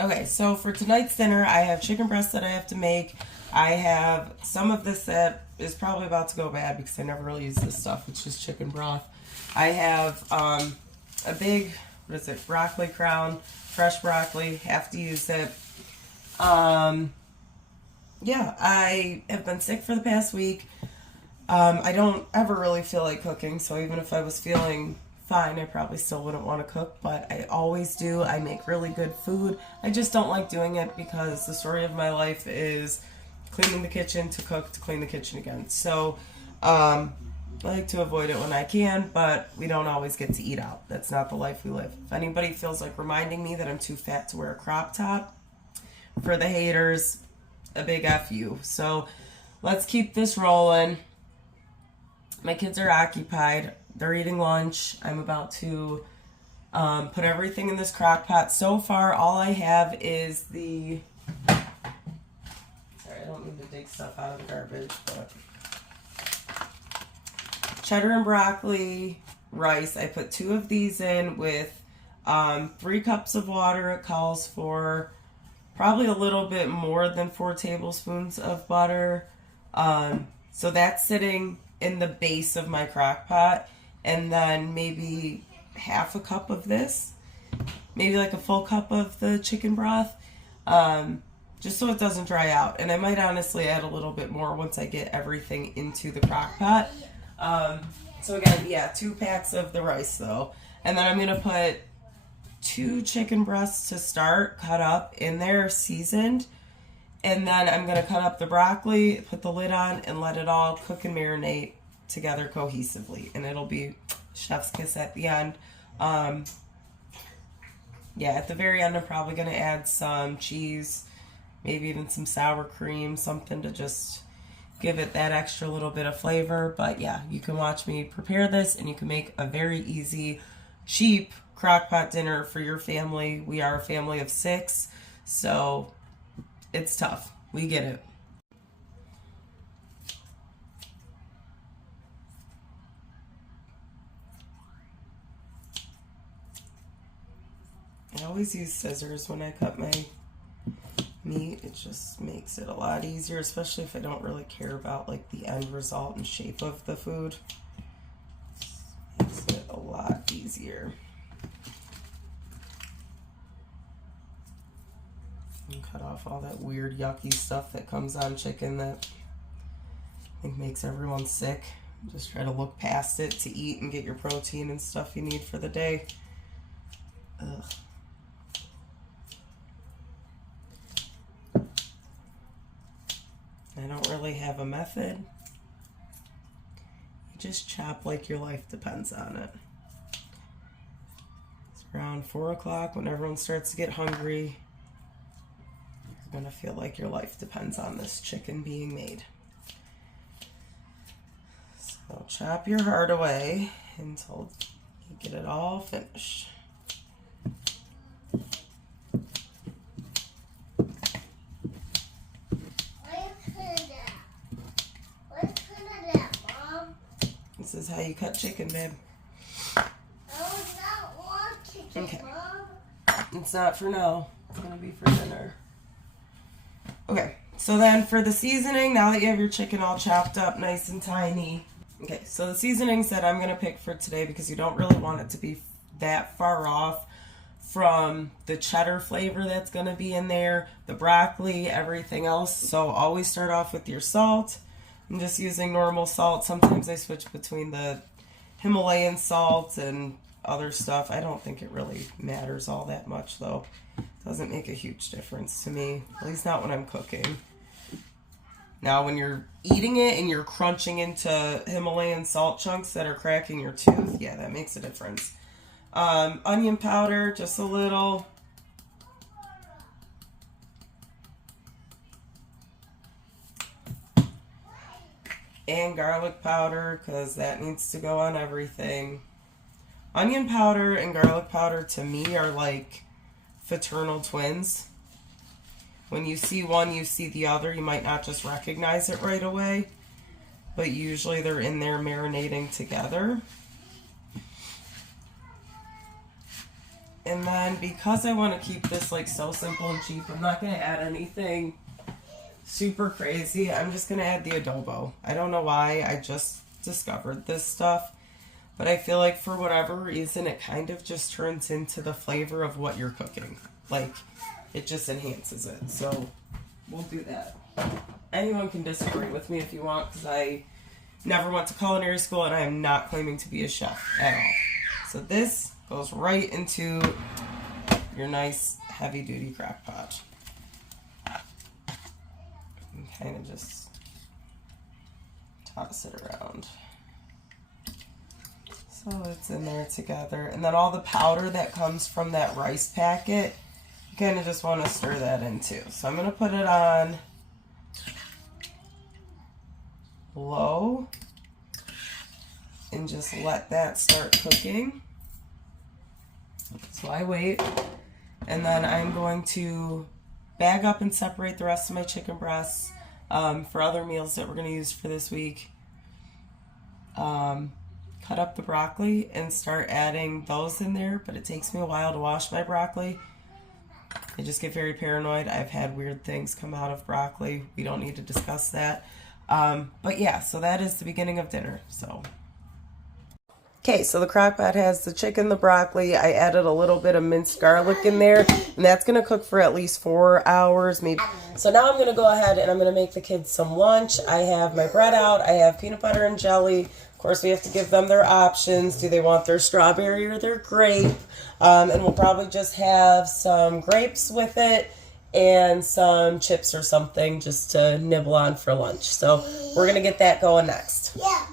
Okay, so for tonight's dinner, I have chicken breast that I have to make. I have some of this that is probably about to go bad because I never really use this stuff. It's just chicken broth. I have a big, broccoli crown, fresh broccoli. Have to use it. Yeah, I have been sick for the past week. I don't ever really feel like cooking, so even if I was feeling fine, I probably still wouldn't want to cook, but I always do. I make really good food. I just don't like doing it because the story of my life is cleaning the kitchen to cook to clean the kitchen again. So, I like to avoid it when I can, but we don't always get to eat out. That's not the life we live. If anybody feels like reminding me that I'm too fat to wear a crop top, for the haters, a big F you. So, let's keep this rolling. My kids are occupied. They're eating lunch. I'm about to put everything in this crock pot. So far, all I have is the... Sorry, I don't mean to dig stuff out of the garbage, but... cheddar and broccoli rice. I put 2 of these in with 3 cups of water. It calls for probably a little bit more than 4 tablespoons of butter. So that's sitting in the base of my crock pot. And then maybe half a cup of this, maybe like a full cup of the chicken broth, just so it doesn't dry out. And I might honestly add a little bit more once I get everything into the crock pot. So again, yeah, 2 packs of the rice though. And then I'm going to put 2 chicken breasts to start, cut up in there, seasoned. And then I'm going to cut up the broccoli, put the lid on, and let it all cook and marinate together cohesively, and it'll be chef's kiss at the end. Yeah, at the very end I'm probably going to add some cheese, maybe even some sour cream, something to just give it that extra little bit of flavor. But yeah, you can watch me prepare this and you can make a very easy, cheap crock pot dinner for your family. We are a family of 6, so it's tough. We get it. I always use scissors when I cut my meat. It just makes it a lot easier, especially if I don't really care about like the end result and shape of the food. Makes it a lot easier. And cut off all that weird yucky stuff that comes on chicken that I think makes everyone sick. Just try to look past it to eat and get your protein and stuff you need for the day. Ugh. I don't really have a method. You just chop like your life depends on it. It's around 4 o'clock when everyone starts to get hungry. You're gonna feel like your life depends on this chicken being made. So chop your heart away until you get it all finished. This is how you cut chicken, babe. I would not want chicken, Okay. Mom. It's not for now. It's going to be for dinner. Okay, so then for the seasoning, now that you have your chicken all chopped up nice and tiny. Okay, so the seasonings that I'm going to pick for today, because you don't really want it to be that far off from the cheddar flavor that's going to be in there, the broccoli, everything else. So always start off with your salt. I'm just using normal salt. Sometimes I switch between the Himalayan salt and other stuff. I don't think it really matters all that much though. It doesn't make a huge difference to me, at least not when I'm cooking. Now when you're eating it and you're crunching into Himalayan salt chunks that are cracking your tooth, yeah, that makes a difference. Onion powder, just a little. And garlic powder, because that needs to go on everything. Onion powder and garlic powder to me are like fraternal twins. When you see one, you see the other. You might not just recognize it right away, but usually they're in there marinating together. And then because I want to keep this like so simple and cheap, I'm not going to add anything super crazy. I'm just going to add the adobo. I don't know why. I just discovered this stuff. But I feel like for whatever reason, it kind of just turns into the flavor of what you're cooking. Like, it just enhances it. So, we'll do that. Anyone can disagree with me if you want, because I never went to culinary school and I am not claiming to be a chef at all. So this goes right into your nice heavy-duty crock pot. And kind of just toss it around. So it's in there together. And then all the powder that comes from that rice packet, you kind of just want to stir that in too. So I'm going to put it on low and just let that start cooking. So I wait. And then I'm going to bag up and separate the rest of my chicken breasts for other meals that we're going to use for this week. Cut up the broccoli and start adding those in there, but it takes me a while to wash my broccoli. I just get very paranoid. I've had weird things come out of broccoli. We don't need to discuss that. But yeah, so that is the beginning of dinner. Okay, so the crock pot has the chicken, the broccoli. I added a little bit of minced garlic in there, and that's going to cook for at least 4 hours, maybe. So now I'm going to go ahead and I'm going to make the kids some lunch. I have my bread out. I have peanut butter and jelly. Of course, we have to give them their options. Do they want their strawberry or their grape? And we'll probably just have some grapes with it and some chips or something just to nibble on for lunch. So we're going to get that going next. Yeah.